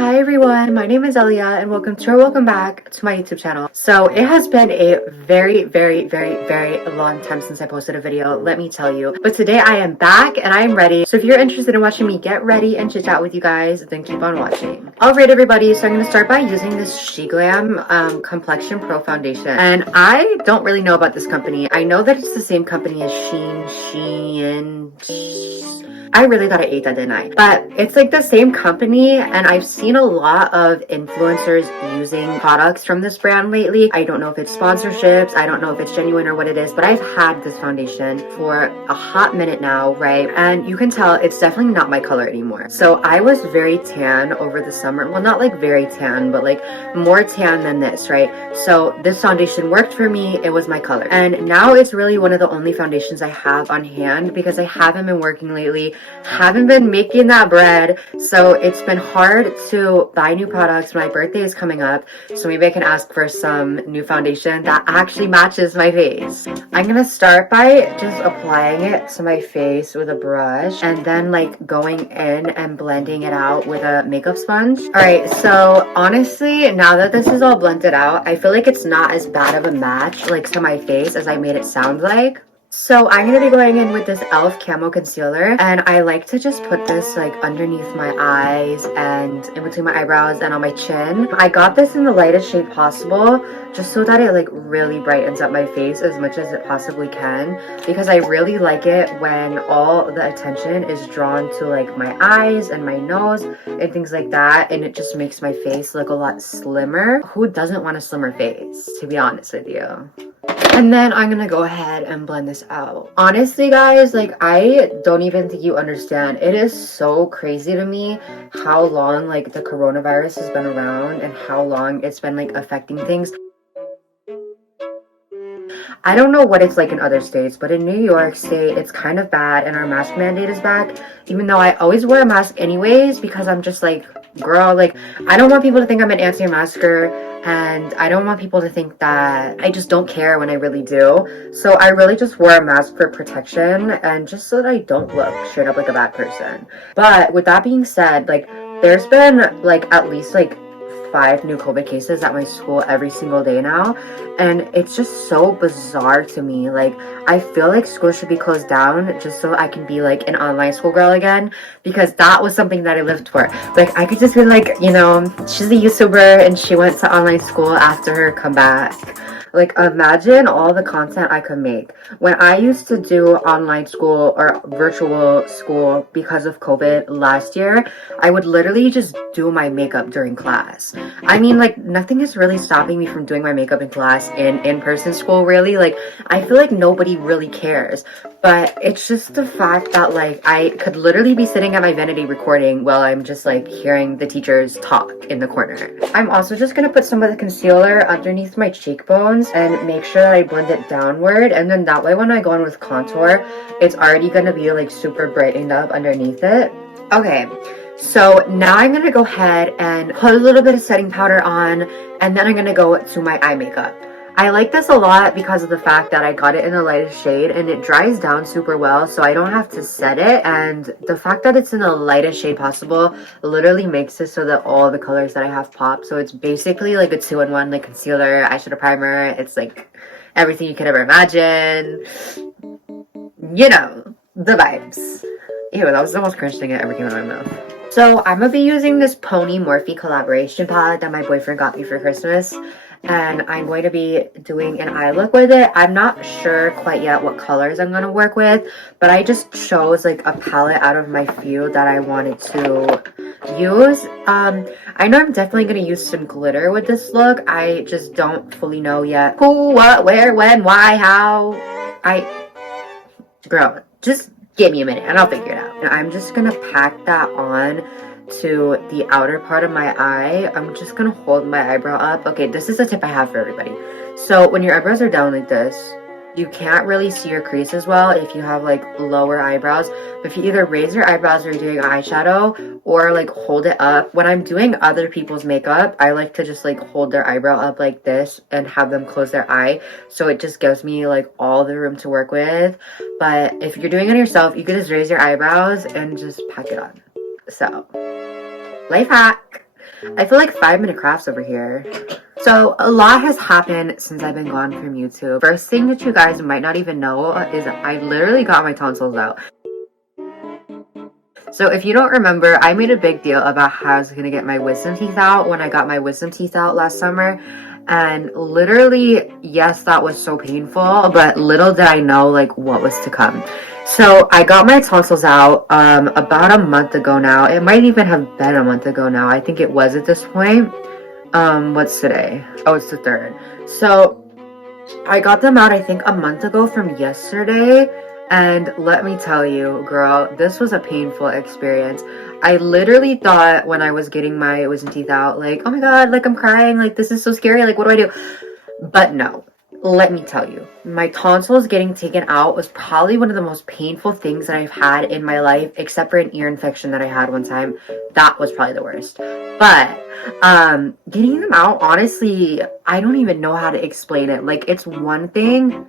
Hi everyone, my name is Elia and welcome back to my YouTube channel. So it has been a very long time since I posted a video, let me tell you. But today I am back and I am ready. So if you're interested in watching me get ready and chit chat with you guys, then keep on watching. Alright everybody, so I'm going to start by using this SheGlam Complexion Pro Foundation. And I don't really know about this company. I know that it's the same company as I really thought I ate that, didn't I? But it's like the same company, and I've seen a lot of influencers using products from this brand lately. I don't know if it's sponsorships, I don't know if it's genuine or what it is, but I've had this foundation for a hot minute now, right? And you can tell it's definitely not my color anymore. So I was very tan over the summer. Well, not like very tan, but like more tan than this, right? So this foundation worked for me. It was my color. And now it's really one of the only foundations I have on hand because I haven't been working lately. Haven't been making that bread, so it's been hard to buy new products. My birthday is coming up, so maybe I can ask for some new foundation that actually matches my face. I'm gonna start by just applying it to my face with a brush and then like going in and blending it out with a makeup sponge. Alright, so honestly, now that this is all blended out, I feel like it's not as bad of a match like to my face as I made it sound like. So I'm going to be going in with this e.l.f. Camo Concealer, and I like to just put this like underneath my eyes and in between my eyebrows and on my chin. I got this in the lightest shade possible just so that it like really brightens up my face as much as it possibly can, because I really like it when all the attention is drawn to like my eyes and my nose and things like that, and it just makes my face look a lot slimmer. Who doesn't want a slimmer face, to be honest with you? And then I'm gonna go ahead and blend this out. Honestly, guys, like I don't even think you understand. It is so crazy to me how long like the coronavirus has been around and how long it's been like affecting things. I don't know what it's like in other states, but in New York State, it's kind of bad and our mask mandate is back, even though I always wear a mask anyways because I'm just like, girl, like I don't want people to think I'm an anti-masker, and I don't want people to think that I just don't care when I really do. So I really just wore a mask for protection and just so that I don't look straight up like a bad person. But with that being said, like there's been like at least like 5 new COVID cases at my school every single day now, and it's just so bizarre to me. Like I feel like school should be closed down just so I can be like an online schoolgirl again, because that was something that I lived for. Like I could just be like, you know, she's a YouTuber and she went to online school after her comeback. Like imagine all the content I could make. When I used to do online school or virtual school because of COVID last year, I would literally just do my makeup during class. I mean, like nothing is really stopping me from doing my makeup in class in-person school, really. Like I feel like nobody really cares. But it's just the fact that like I could literally be sitting at my vanity recording while I'm just like hearing the teachers talk in the corner. I'm also just gonna put some of the concealer underneath my cheekbones and make sure that I blend it downward, and then that way when I go in with contour, it's already gonna be like super brightened up underneath it. Okay, so now I'm gonna go ahead and put a little bit of setting powder on, and then I'm gonna go to my eye makeup. I like this a lot because of the fact that I got it in the lightest shade and it dries down super well, so I don't have to set it, and the fact that it's in the lightest shade possible literally makes it so that all the colors that I have pop. So it's basically like a 2-in-1, like concealer, eyeshadow primer. It's like everything you could ever imagine. You know, the vibes. Ew, that was the most cringe thing that ever came out of my mouth. So I'm gonna be using this Pony Morphe collaboration palette that my boyfriend got me for Christmas, and I'm going to be doing an eye look with it. I'm not sure quite yet what colors I'm going to work with, but I just chose like a palette out of my few that I wanted to use. I know I'm definitely going to use some glitter with this look. I just don't fully know yet who, what, where, when, why, how. Girl, just give me a minute and I'll figure it out. And I'm just going to pack that on to the outer part of my eye. I'm just gonna hold my eyebrow up. Okay, this is a tip I have for everybody. So when your eyebrows are down like this, you can't really see your crease as well if you have like lower eyebrows. But if you either raise your eyebrows when you're doing eyeshadow or like hold it up. When I'm doing other people's makeup, I like to just like hold their eyebrow up like this and have them close their eye, so it just gives me like all the room to work with. But if you're doing it yourself, you can just raise your eyebrows and just pack it on. So life hack. I feel like 5-minute crafts over here. So a lot has happened since I've been gone from YouTube. First thing that you guys might not even know is I literally got my tonsils out. So if you don't remember, I made a big deal about how I was gonna get my wisdom teeth out when I got my wisdom teeth out last summer. And literally, yes, that was so painful, but little did I know like what was to come. So I got my tonsils out about a month ago now. It might even have been a month ago now. I think it was at this point. What's today? Oh, it's the 3rd. So I got them out I think a month ago from yesterday. And let me tell you, girl, this was a painful experience. I literally thought when I was getting my wisdom teeth out, like, oh my god, like I'm crying, like this is so scary, like what do I do? But no, let me tell you, my tonsils getting taken out was probably one of the most painful things that I've had in my life, except for an ear infection that I had one time. That was probably the worst. But getting them out, honestly, I don't even know how to explain it. Like, it's one thing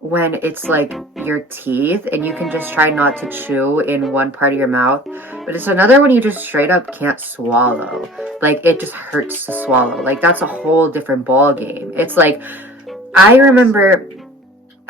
when it's like your teeth and you can just try not to chew in one part of your mouth, but it's another when you just straight up can't swallow. Like, it just hurts to swallow. Like, that's a whole different ball game. It's like, I remember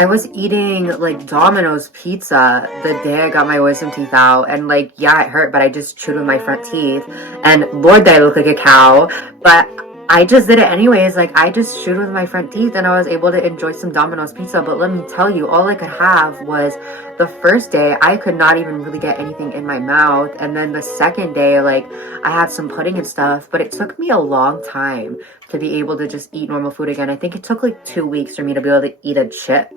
I was eating like Domino's pizza the day I got my wisdom teeth out, and like, yeah, it hurt, but I just chewed with my front teeth, and Lord, did I look like a cow, but I just did it anyways. Like, I just chewed with my front teeth and I was able to enjoy some Domino's pizza. But let me tell you, all I could have was the first day, I could not even really get anything in my mouth. And then the second day, like, I had some pudding and stuff, but it took me a long time to be able to just eat normal food again. I think it took like 2 weeks for me to be able to eat a chip.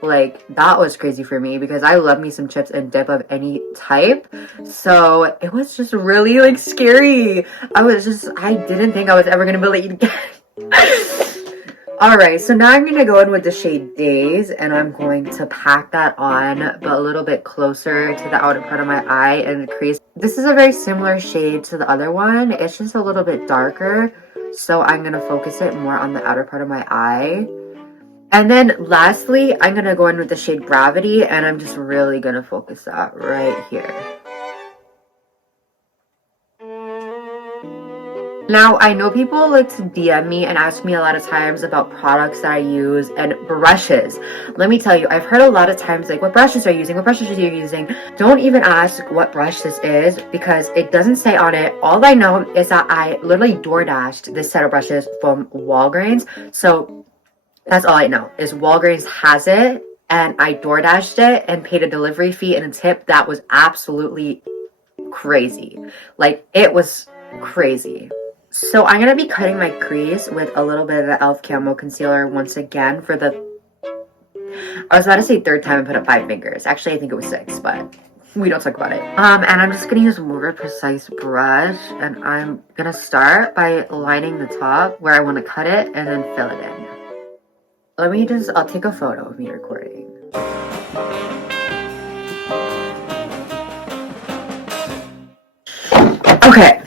Like, that was crazy for me because I love me some chips and dip of any type. So it was just really like scary. I didn't think I was ever gonna be able to eat again. Alright, so now I'm gonna go in with the shade Days, and I'm going to pack that on, but a little bit closer to the outer part of my eye and the crease. This is a very similar shade to the other one. It's just a little bit darker. So I'm gonna focus it more on the outer part of my eye. And then lastly, I'm going to go in with the shade Gravity, and I'm just really going to focus that right here. Now, I know people like to DM me and ask me a lot of times about products that I use and brushes. Let me tell you, I've heard a lot of times like, what brushes are you using? What brushes are you using? Don't even ask what brush this is because it doesn't say on it. All I know is that I literally DoorDashed this set of brushes from Walgreens. So that's all I know is Walgreens has it, and I DoorDashed it and paid a delivery fee and a tip that was absolutely crazy. Like, it was crazy. So I'm going to be cutting my crease with a little bit of the e.l.f. Camo Concealer once again for the, I was about to say 3rd time and put up 5 fingers. Actually, I think it was 6, but we don't talk about it. And I'm just going to use more of a precise brush, and I'm going to start by lining the top where I want to cut it and then fill it in. I'll take a photo of me recording. Okay.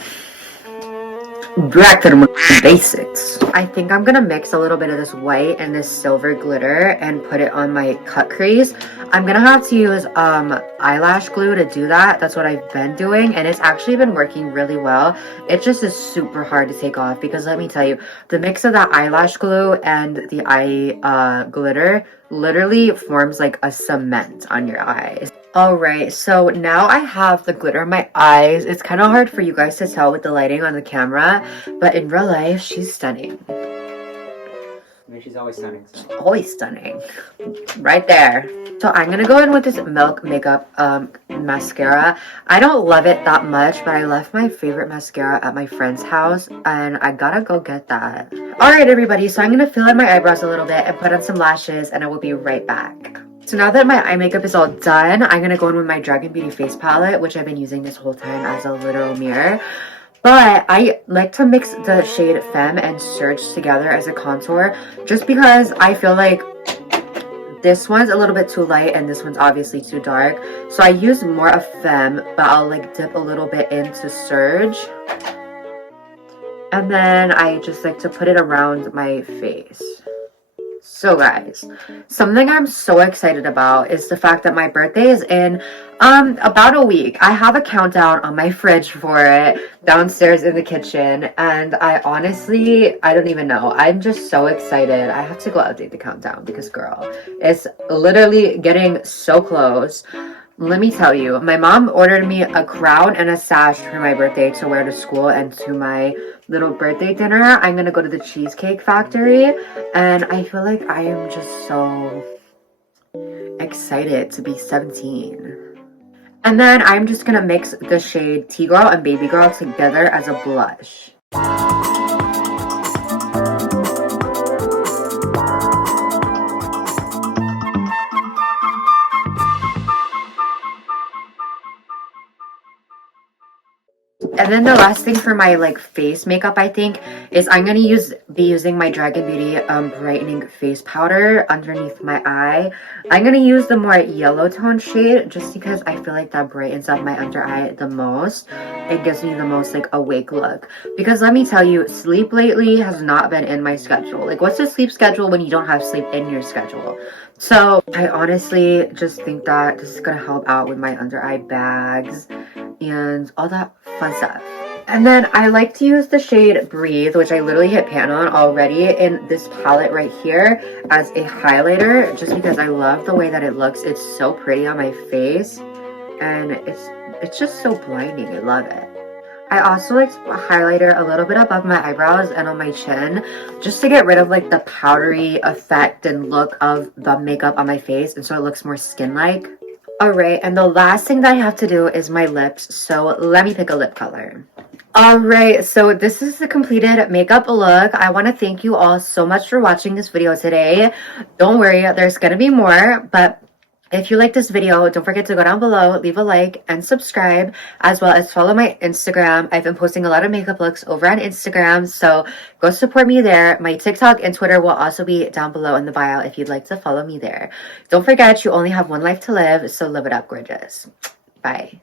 Back to the basics. I think I'm gonna mix a little bit of this white and this silver glitter and put it on my cut crease. I'm gonna have to use eyelash glue to do that. That's what I've been doing, and it's actually been working really well. It just is super hard to take off because let me tell you, the mix of that eyelash glue and the eye glitter literally forms like a cement on your eyes. Alright, so now I have the glitter in my eyes. It's kind of hard for you guys to tell with the lighting on the camera, but in real life, she's stunning. I mean, she's always stunning. So. Always stunning. Right there. So I'm gonna go in with this Milk Makeup mascara. I don't love it that much, but I left my favorite mascara at my friend's house, and I gotta go get that. Alright, everybody, so I'm gonna fill in my eyebrows a little bit and put on some lashes, and I will be right back. So now that my eye makeup is all done, I'm gonna go in with my Dragon Beauty face palette, which I've been using this whole time as a literal mirror. But I like to mix the shade Femme and Surge together as a contour, just because I feel like this one's a little bit too light and this one's obviously too dark. So I use more of Femme, but I'll like dip a little bit into Surge. And then I just like to put it around my face. So guys, something I'm so excited about is the fact that my birthday is in about a week. I have a countdown on my fridge for it downstairs in the kitchen, and I don't even know. I'm just so excited. I have to go update the countdown because girl, it's literally getting so close. Let me tell you, my mom ordered me a crown and a sash for my birthday to wear to school, and to my little birthday dinner, I'm gonna go to the Cheesecake Factory, and I feel like I am just so excited to be 17. And then I'm just gonna mix the shade Tea Girl and Baby Girl together as a blush. And then the last thing for my like face makeup, I think, is I'm gonna be using my Dragon Beauty brightening face powder underneath my eye. I'm gonna use the more yellow tone shade just because I feel like that brightens up my under eye the most. It gives me the most like awake look. Because let me tell you, sleep lately has not been in my schedule. Like, what's a sleep schedule when you don't have sleep in your schedule? So I honestly just think that this is gonna help out with my under eye bags and all that fun stuff. And then I like to use the shade Breathe, which I literally hit pan on already in this palette right here as a highlighter, just because I love the way that it looks. It's so pretty on my face, and it's just so blinding. I love it. I also like a highlighter a little bit above my eyebrows and on my chin, just to get rid of like the powdery effect and look of the makeup on my face, and so it looks more skin-like. Alright, and the last thing that I have to do is my lips, so let me pick a lip color. Alright, so this is the completed makeup look. I want to thank you all so much for watching this video today. Don't worry, there's gonna be more, but if you like this video, don't forget to go down below, leave a like, and subscribe, as well as follow my Instagram. I've been posting a lot of makeup looks over on Instagram, so go support me there. My TikTok and Twitter will also be down below in the bio if you'd like to follow me there. Don't forget, you only have one life to live, so live it up, gorgeous. Bye.